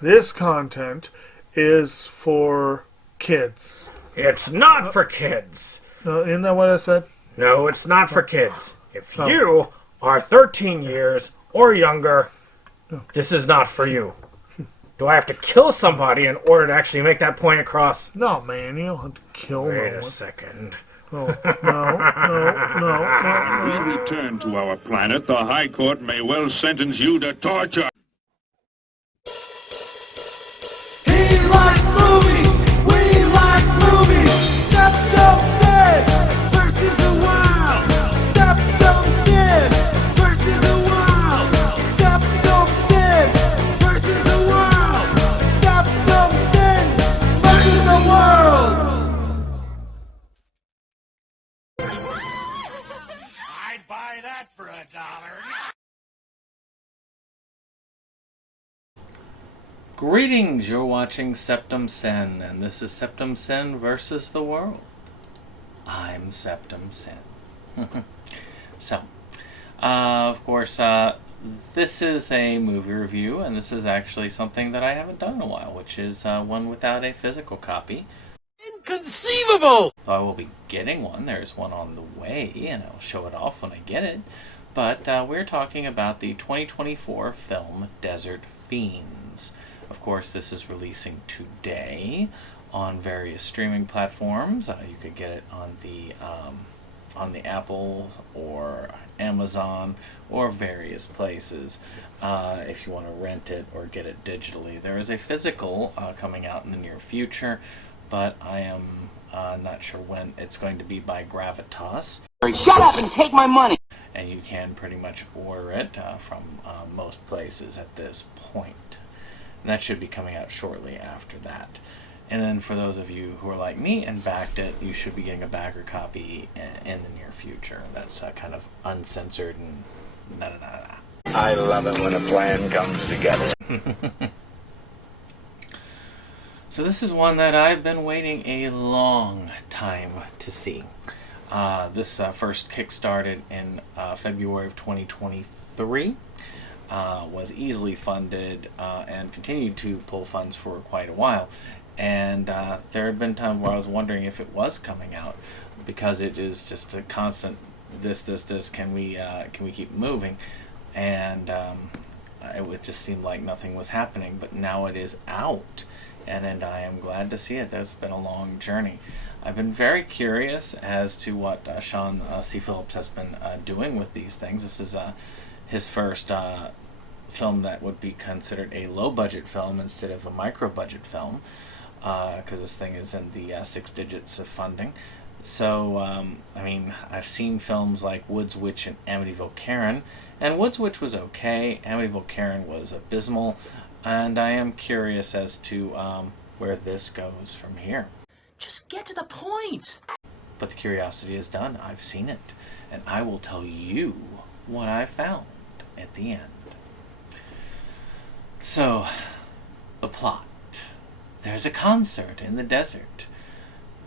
This content is for kids. It's not for kids. Isn't that what I said? No, it's not for kids. If Oh. you are 13 years or younger, this is not for you. Do I have to kill somebody in order to actually make that point across? No, man, you don't have to kill no Wait one. a second. Oh, no. We return to our planet. The High Court may well sentence you to torture. He likes movies, we like movies. SeptumSin versus the world. SeptumSin versus the world. SeptumSin versus the world. SeptumSin versus the world. I'd buy that for $1. Greetings, you're watching SeptumSin, and this is SeptumSin versus the world. I'm SeptumSin. So, of course, this is a movie review, and this is actually something that I haven't done in a while, which is one without a physical copy. Inconceivable! I will be getting one. There's one on the way, and I'll show it off when I get it. But we're talking about the 2024 film Desert Fiends. Of course, this is releasing today on various streaming platforms. You could get it on the Apple or Amazon or various places if you want to rent it or get it digitally. There is a physical coming out in the near future, but I am not sure when. It's going to be by Gravitas. Shut up and take my money! And you can pretty much order it from most places at this point. And that should be coming out shortly after that. And then for those of you who are like me and backed it, you should be getting a backer copy in the near future. That's kind of uncensored and na-na-na-na. I love it when a plan comes together. So this is one that I've been waiting a long time to see. This first kickstarted in February of 2023. Was easily funded and continued to pull funds for quite a while. And there had been times where I was wondering if it was coming out, because it is just a constant this. Can we keep moving? And it just seemed like nothing was happening. But now it is out, and I am glad to see it. There's been a long journey. I've been very curious as to what Sean C. Phillips has been doing with these things. This is his first film that would be considered a low-budget film instead of a micro-budget film, because this thing is in the 6 digits of funding. So, I mean, I've seen films like Woods Witch and Amityville Karen, and Woods Witch was okay, Amityville Karen was abysmal, and I am curious as to where this goes from here. Just get to the point! But the curiosity is done. I've seen it, and I will tell you what I found at the end. So, the plot. There's a concert in the desert,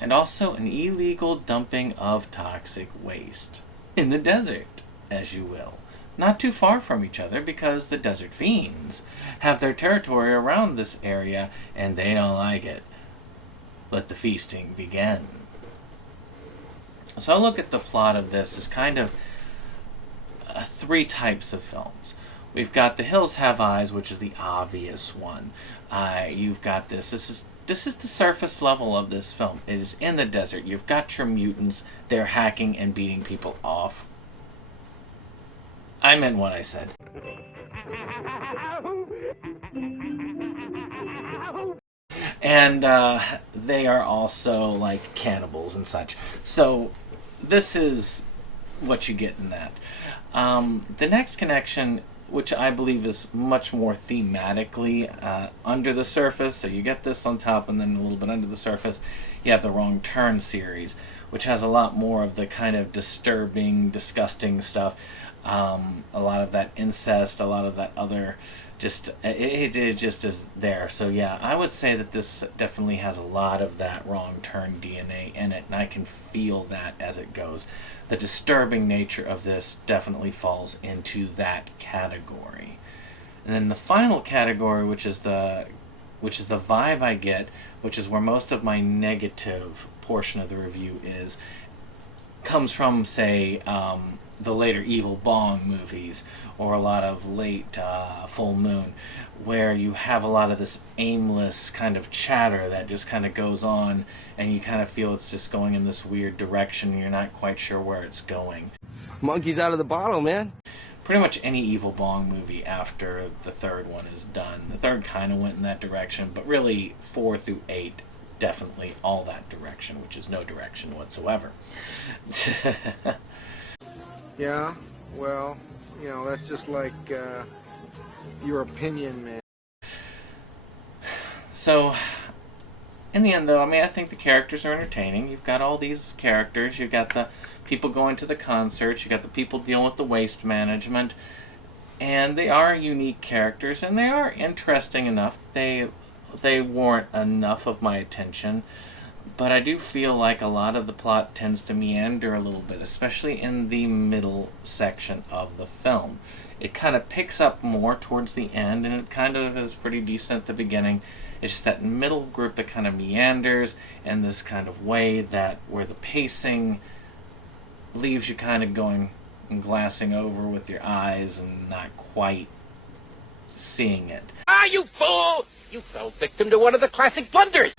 and also an illegal dumping of toxic waste in the desert, as you will. Not too far from each other, because the Desert Fiends have their territory around this area, and they don't like it. Let the feasting begin. So I look at the plot of this as kind of 3 types of films. We've got The Hills Have Eyes, which is the obvious one. You've got this is the surface level of this film. It is in the desert. You've got your mutants. They're hacking and beating people off. I meant what I said. And they are also like cannibals and such. So this is what you get in that. The next connection, which I believe is much more thematically under the surface. So you get this on top and then a little bit under the surface. You have the Wrong Turn series, which has a lot more of the kind of disturbing, disgusting stuff. A lot of that incest, a lot of that other, it just is there. So yeah, I would say that this definitely has a lot of that Wrong Turn DNA in it, and I can feel that as it goes. The disturbing nature of this definitely falls into that category. And then the final category, which is the vibe I get, which is where most of my negative portion of the review comes from, say, the later Evil Bong movies, or a lot of late Full Moon, where you have a lot of this aimless kind of chatter that just kind of goes on, and you kind of feel it's just going in this weird direction, and you're not quite sure where it's going. Monkey's out of the bottle, man. Pretty much any Evil Bong movie after the third one is done. The third kind of went in that direction, but really 4 through 8 definitely all that direction, which is no direction whatsoever. Yeah, well, you know, that's just like your opinion, man. So, in the end, though, I mean, I think the characters are entertaining. You've got all these characters. You've got the people going to the concerts. You've got the people dealing with the waste management. And they are unique characters, and they are interesting enough. They warrant enough of my attention. But I do feel like a lot of the plot tends to meander a little bit, especially in the middle section of the film. It kind of picks up more towards the end, and it kind of is pretty decent at the beginning. It's just that middle group that kind of meanders in this kind of way where the pacing leaves you kind of going and glassing over with your eyes and not quite seeing it. Ah, you fool! You fell victim to one of the classic blunders!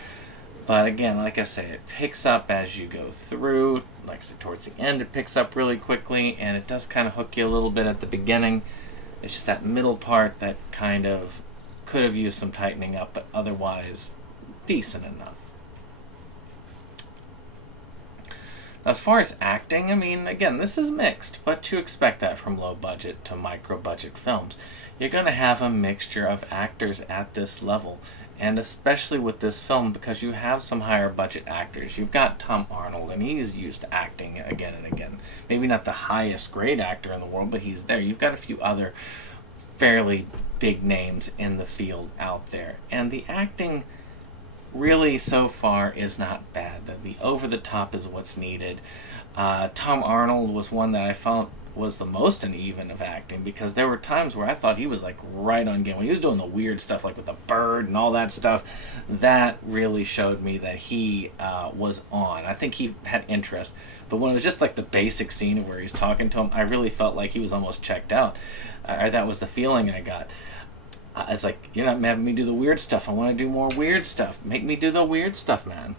But again, like I say, it picks up as you go through. Like I said, towards the end, it picks up really quickly, and it does kind of hook you a little bit at the beginning. It's just that middle part that kind of could have used some tightening up, but otherwise decent enough. As far as acting, I mean, again, this is mixed, but you expect that from low-budget to micro-budget films. You're going to have a mixture of actors at this level, and especially with this film, because you have some higher-budget actors. You've got Tom Arnold, and he's used to acting again and again. Maybe not the highest-grade actor in the world, but he's there. You've got a few other fairly big names in the field out there, and the acting really so far is not bad. The over-the-top is what's needed. Tom Arnold was one that I found was the most uneven of acting, because there were times where I thought he was like right on game. When he was doing the weird stuff like with the bird and all that stuff, that really showed me that he was on. I think he had interest, but when it was just like the basic scene of where he's talking to him, I really felt like he was almost checked out. That was the feeling I got. It's like, you're not having me do the weird stuff. I want to do more weird stuff. Make me do the weird stuff, man.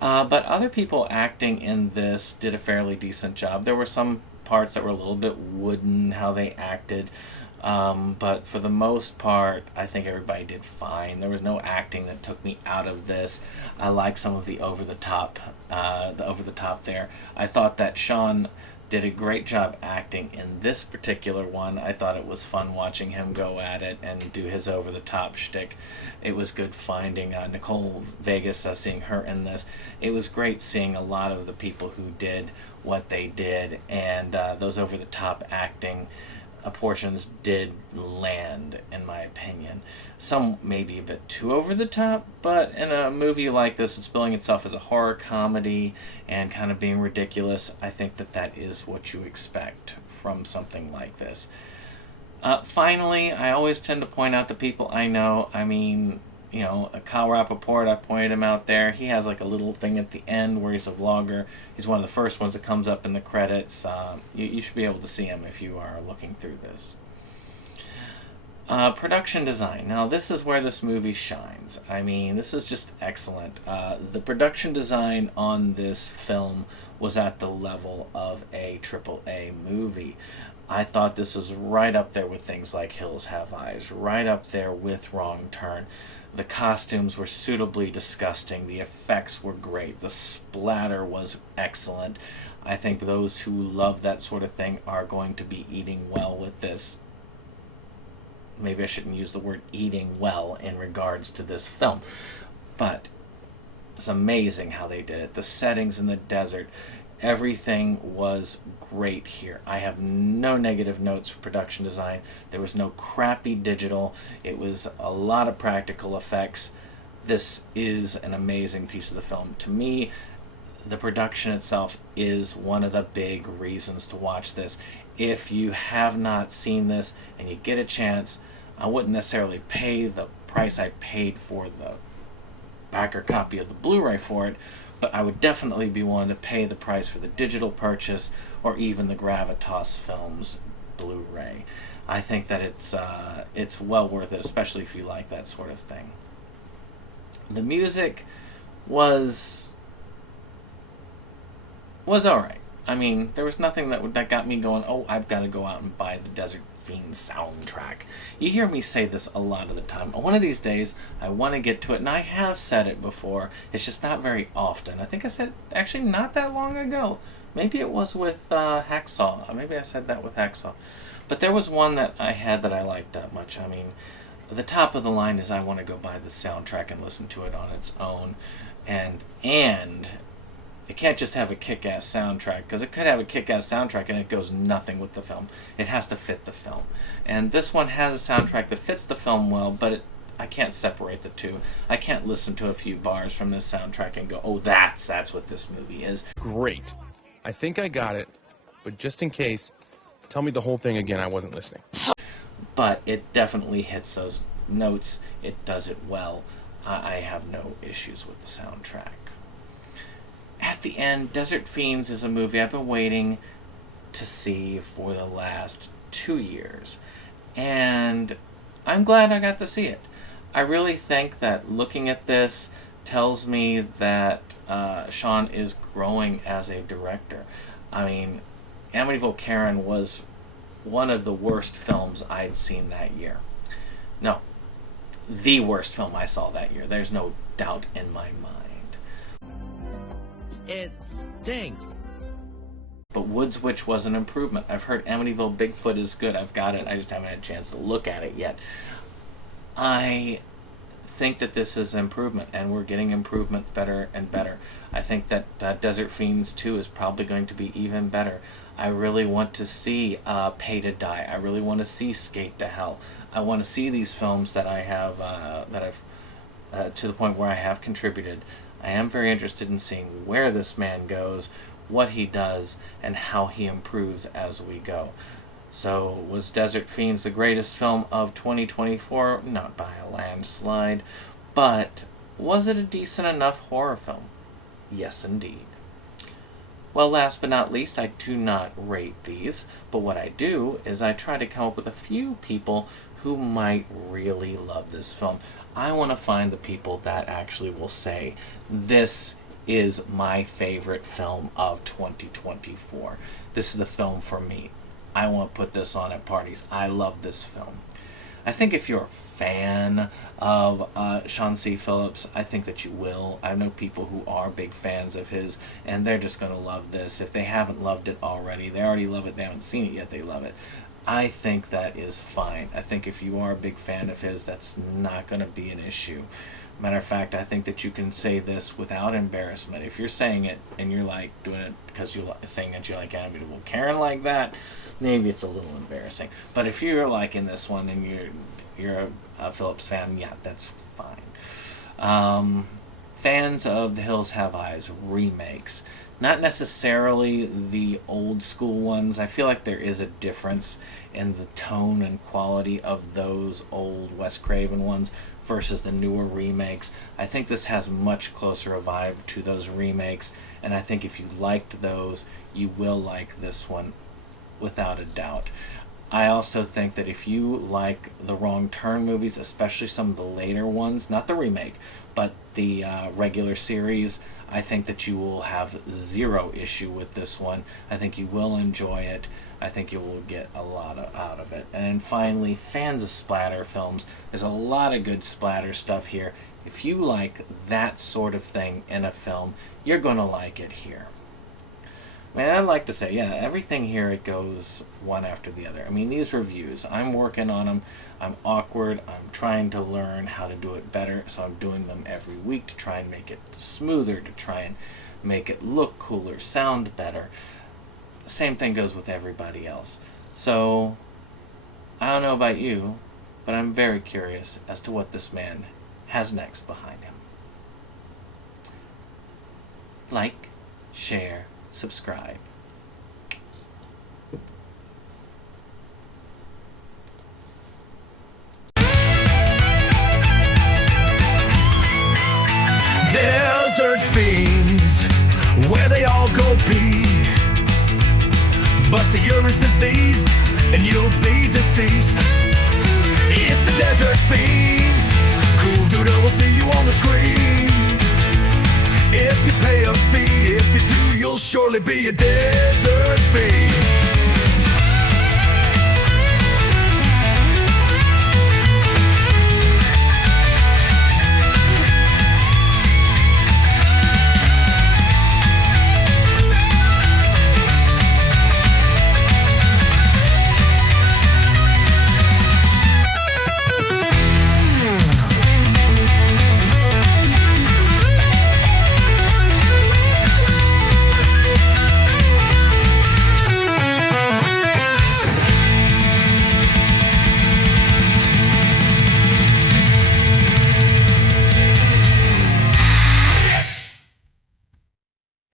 But other people acting in this did a fairly decent job. There were some parts that were a little bit wooden, how they acted. But for the most part, I think everybody did fine. There was no acting that took me out of this. I like some of the over-the-top there. I thought that Sean did a great job acting in this particular one. I thought it was fun watching him go at it and do his over-the-top shtick. It was good finding Nicole Vegas, seeing her in this. It was great seeing a lot of the people who did what they did, and those over-the-top acting portions did land, in my opinion. Some maybe a bit too over the top, but in a movie like this, it's billing itself as a horror comedy and kind of being ridiculous. I think that is what you expect from something like this. Finally, I always tend to point out to people I know. I mean, you know, Kyle Rappaport, I pointed him out there. He has like a little thing at the end where he's a vlogger. He's one of the first ones that comes up in the credits. You should be able to see him if you are looking through this. Production design. Now, this is where this movie shines. I mean, this is just excellent. The production design on this film was at the level of a AAA movie. I thought this was right up there with things like Hills Have Eyes, right up there with Wrong Turn. The costumes were suitably disgusting. The effects were great. The splatter was excellent. I think those who love that sort of thing are going to be eating well with this. Maybe I shouldn't use the word eating well in regards to this film, but it's amazing how they did it. The settings in the desert, everything was great here. I have no negative notes for production design. There was no crappy digital. It was a lot of practical effects. This is an amazing piece of the film. To me, the production itself is one of the big reasons to watch this. if you have not seen this and you get a chance, I wouldn't necessarily pay the price I paid for the backer copy of the Blu-ray for it, but I would definitely be willing to pay the price for the digital purchase or even the Gravitas Films Blu-ray. I think that it's well worth it, especially if you like that sort of thing. The music was alright. I mean, there was nothing that got me going, oh, I've got to go out and buy the Desert Fiends soundtrack. You hear me say this a lot of the time. One of these days, I want to get to it, and I have said it before. It's just not very often. I think I said, actually, not that long ago. Maybe it was with Hacksaw. Maybe I said that with Hacksaw. But there was one that I had that I liked that much. I mean, the top of the line is I want to go buy the soundtrack and listen to it on its own. And it can't just have a kick-ass soundtrack, because it could have a kick-ass soundtrack and it goes nothing with the film. It has to fit the film. And this one has a soundtrack that fits the film well, but I can't separate the two. I can't listen to a few bars from this soundtrack and go, oh, that's what this movie is. Great. I think I got it, but just in case, tell me the whole thing again. I wasn't listening. But it definitely hits those notes. It does it well. I have no issues with the soundtrack. At the end, Desert Fiends is a movie I've been waiting to see for the last 2 years. And I'm glad I got to see it. I really think that looking at this tells me that Sean is growing as a director. I mean, Amityville Karen was one of the worst films I'd seen that year. No, the worst film I saw that year. There's no doubt in my mind. It stinks. But Woods Witch was an improvement. I've heard Amityville Bigfoot is good. I've got it. I just haven't had a chance to look at it yet. I think that this is an improvement, and we're getting improvement better and better. I think that Desert Fiends 2 is probably going to be even better. I really want to see Pay to Die. I really want to see Skate to Hell. I want to see these films that I have, that I've, to the point where I have contributed. I am very interested in seeing where this man goes, what he does, and how he improves as we go. So, was Desert Fiends the greatest film of 2024? Not by a landslide. But, was it a decent enough horror film? Yes, indeed. Well, last but not least, I do not rate these, but what I do is I try to come up with a few people who might really love this film. I want to find the people that actually will say, this is my favorite film of 2024. This is the film for me. I want to put this on at parties. I love this film. I think if you're a fan of Sean C. Phillips, I think that you will. I know people who are big fans of his, and they're just going to love this. If they haven't loved it already, they already love it. They haven't seen it yet, they love it. I think that is fine. I think if you are a big fan of his, that's not going to be an issue. Matter of fact, I think that you can say this without embarrassment. If you're saying it and you're like doing it because you're saying that you like Amityville Karen like that, maybe it's a little embarrassing. But if you're liking this one and you're a Phillips fan, yeah, that's fine. Fans of The Hills Have Eyes remakes. Not necessarily the old school ones. I feel like there is a difference in the tone and quality of those old Wes Craven ones versus the newer remakes. I think this has much closer a vibe to those remakes, and I think if you liked those, you will like this one without a doubt. I also think that if you like the Wrong Turn movies, especially some of the later ones, not the remake, but the regular series, I think that you will have zero issue with this one. I think you will enjoy it. I think you will get a lot out of it. And then finally, fans of splatter films. There's a lot of good splatter stuff here. If you like that sort of thing in a film, you're going to like it here. I mean, I'd like to say, yeah, everything here, it goes one after the other. I mean, these reviews, I'm working on them. I'm awkward. I'm trying to learn how to do it better, so I'm doing them every week to try and make it smoother, to try and make it look cooler, sound better. Same thing goes with everybody else. So, I don't know about you, but I'm very curious as to what this man has next behind him. Like, share, subscribe. urine disease, and you'll be deceased. It's the Desert Fiends. Cool dude, I will see you on the screen. If you pay a fee, if you do, you'll surely be a desert fiend.